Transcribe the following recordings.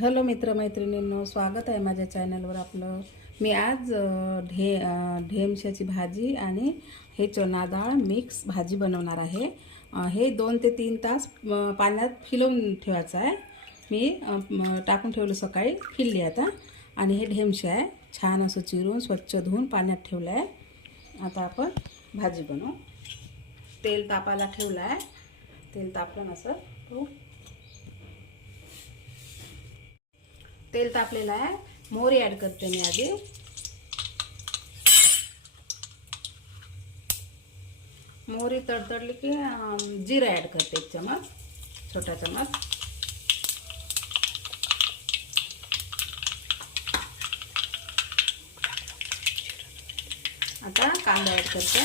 Hello मित्रमैत्रिणींनो स्वागत आहे माझ्या चॅनलवर आपलं. मी आज ढे ढेमशाची भाजी आणि हे चना डाळ मिक्स भाजी बनवणार आहे. हे दोन ते तीन तास पाण्यात फिलवून ठेवायचं आहे. मी टाकून ठेवलं सकाळी फिरली आता. आणि हे ढेमशे आहे. छान असं चिरून स्वच्छ धुवून पाण्यात ठेवलं आहे आता आपण भाजी बनवू. तेल तापायला ठेवलं आहे तेल तापलं असं ठेवू तेल तापलेलं आहे. मोहरी ॲड करते मी आधी. मोहरी तडतडली की जिरा जिरं ॲड करते एक चमच छोटा चमच आता कांदा ॲड करते.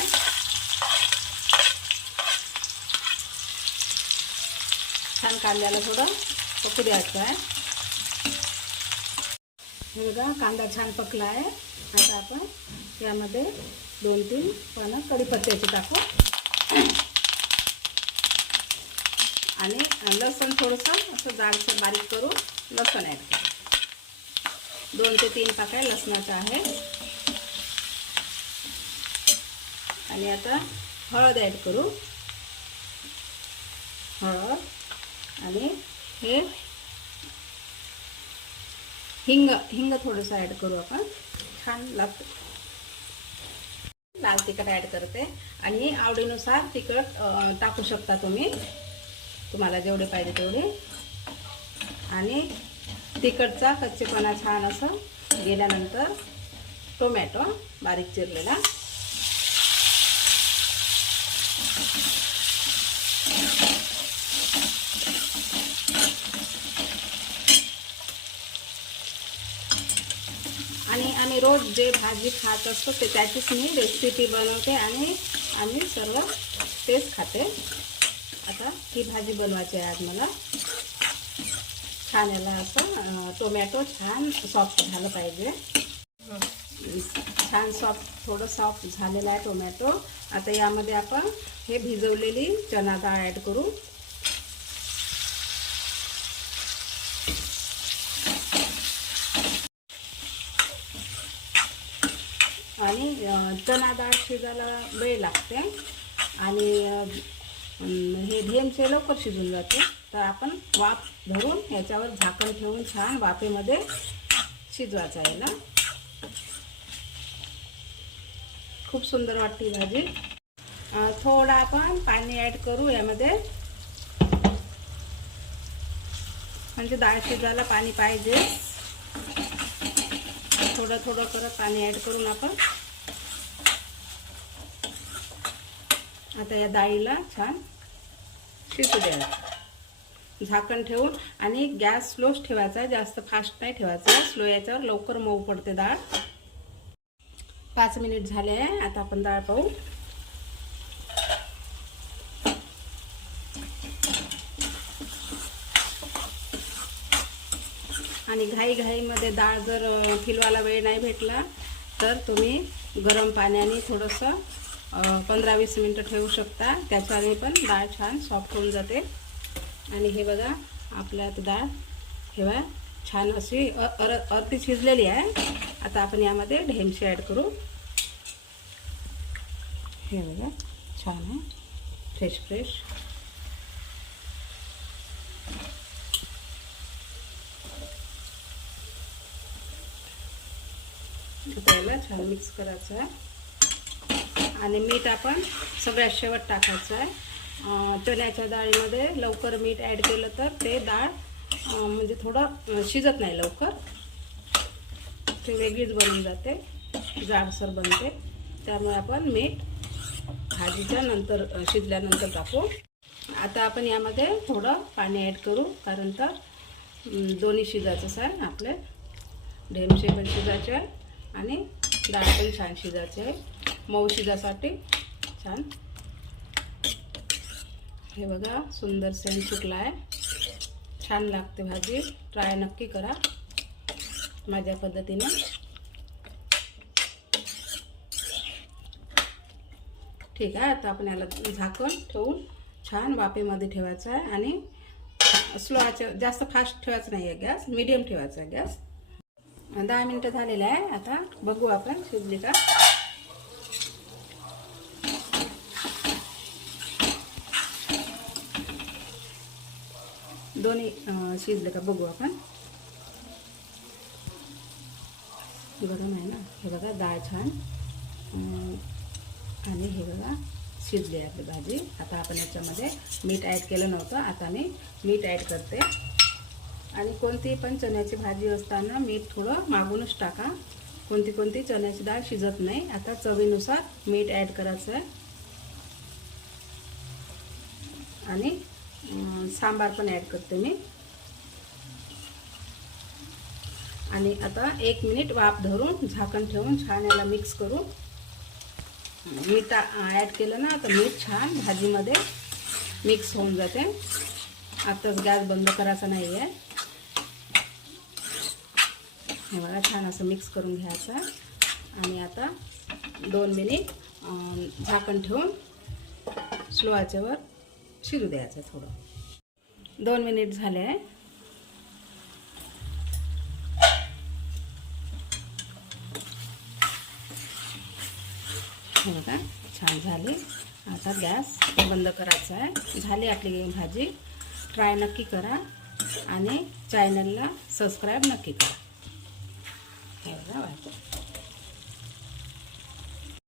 छान कांद्याला थोडं पकडी द्यायचं आहे हे बघा कांदा छान पकला आहे. आता आपण यामध्ये दोन तीन पानं कढीपत्त्याची टाकू. आणि लसण थोडंसं असं जाडसं बारीक करू लसण ॲड करू. दोन ते तीन पाकळ्या लसणाचं आहे आणि आता हळद ॲड करू. हळद आणि हे हिंग हिंग थोडंसं ॲड करू आपण. छान लागतं लाल तिखट ॲड करते. आणि आवडीनुसार तिखट टाकू शकता तुम्ही. तुम्हाला जेवढे पाहिजे तेवढे. आणि तिखटचा कच्चेपणा छान असं गेल्यानंतर टोमॅटो बारीक चिरलेला आणि आम्ही रोज जे भाजी खात असतो ते त्याचीच मी रेसिपी बनवते आणि आम्ही सर्व तेच खाते. आता ही भाजी बनवायची आहे आज मला. छान याला असं टोमॅटो छान सॉफ्ट झालं पाहिजे. छान सॉफ्ट थोडं सॉफ्ट झालेलं आहे टोमॅटो आता यामध्ये आपण हे भिजवलेली चना डाळ ॲड करू. आणि चना डाळ शिजायला वेळ लागते. आणि हे ढेमचे लवकर शिजून जाते. तर आपण वाफ धरून याच्यावर झाकण ठेवून छान वाफेमध्ये शिजवायचं आहे ना. खूप सुंदर वाटते भाजी. थोडं आपण पाणी ॲड करू यामध्ये. म्हणजे डाळ शिजायला पाणी पाहिजे. थोडं थोडं करत पाणी ॲड करून आपण. आता या डाळीला छान शिजू द्यायला झाकण ठेवून आणि गॅस स्लोच ठेवायचा जास्त फास्ट नाही ठेवायचा. स्लो याच्यावर लवकर मऊ पडते डाळ. पाच मिनिट झाले आहे. आता आपण डाळ पाहू. आणि घाई घाईमध्ये डाळ जर फिलवायला वेळ नाही भेटला तर तुम्ही गरम पाण्याने थोडंसं पंधरा वीस मिनटं ठेवू शकता. त्याच्याने पण डाळ छान सॉफ्ट होऊन जाते. आणि हे बघा आपल्यात डाळ हेवा छान अशी अर अर्धी शिजलेली आहे. आता आपण यामध्ये ढेमशी ॲड करू. हे बघा छान आहे. फ्रेश फ्रेश आता छान मिक्स करायचं आहे. आणि मीठ आपण सगळ्यात शेवट टाकायचं आहे. चण्याच्या डाळीमध्ये लवकर मीठ ॲड केलं तर ते डाळ म्हणजे थोडं शिजत नाही लवकर. ते वेगळीच बनून जाते. जाडसर बनते. त्यामुळे आपण मीठ भाजीच्या नंतर शिजल्यानंतर टाकू. आता आपण यामध्ये थोडं पाणी ॲड करू कारण तर दोन्ही शिजायचंच आहे. आपले ढेमशे पण शिजायचे आहे. आणि डाळ पण छान शिजायची. आहे मऊ शिजासाठी छान. हे बघा सुंदर सेन सुटला आहे छान लागते भाजी. ट्राय नक्की करा. माझ्या पद्धतीने. ठीक आहे आता आपण याला झाकण ठेवून छान वाफेमध्ये ठेवायचं आहे. आणि स्लो जास्त फास्ट ठेवायचं नाही आहे गॅस मीडियम ठेवायचा आहे गॅस. दहा मिनटं झालेले आहे. आता बघू आपण शिजली का. दोन्ही शिजले का बघू आपण. गरम आहे ना. हे बघा डाळ छान. आणि हे बघा शिजली आहे आपली भाजी. आता आपण याच्यामध्ये मीठ ॲड केलं नव्हतं. आता मी मीठ ॲड करते. आणि कोणती पण चण्याची भाजी असताना मीठ थोडं मागूनच टाका. कोणती कोणती चण्याची डाळ शिजत नाही. आता चवीनुसार मीठ ॲड करायचं आहे आणि सांबार पण ॲड करते मी. आणि आता एक मिनिट वाफ धरून झाकण ठेवून छान याला मिक्स करू मीठ ॲड केलं ना तर मीठ छान भाजीमध्ये मिक्स होऊन जाते. आत्ताच गॅस बंद करायचा नाही आहे हे बघा छान असं मिक्स करून घ्यायचं. आणि आता दोन मिनिट झाकण ठेवून स्लो आचेवर शिजू द्यायचं थोडं. दोन मिनिट झाले. आहे हे बघा छान झाली. आता गॅस बंद करायचा आहे. झाली आपली भाजी. ट्राय नक्की करा. आणि चॅनलला सबस्क्राईब नक्की करा. हे बघा वाटतं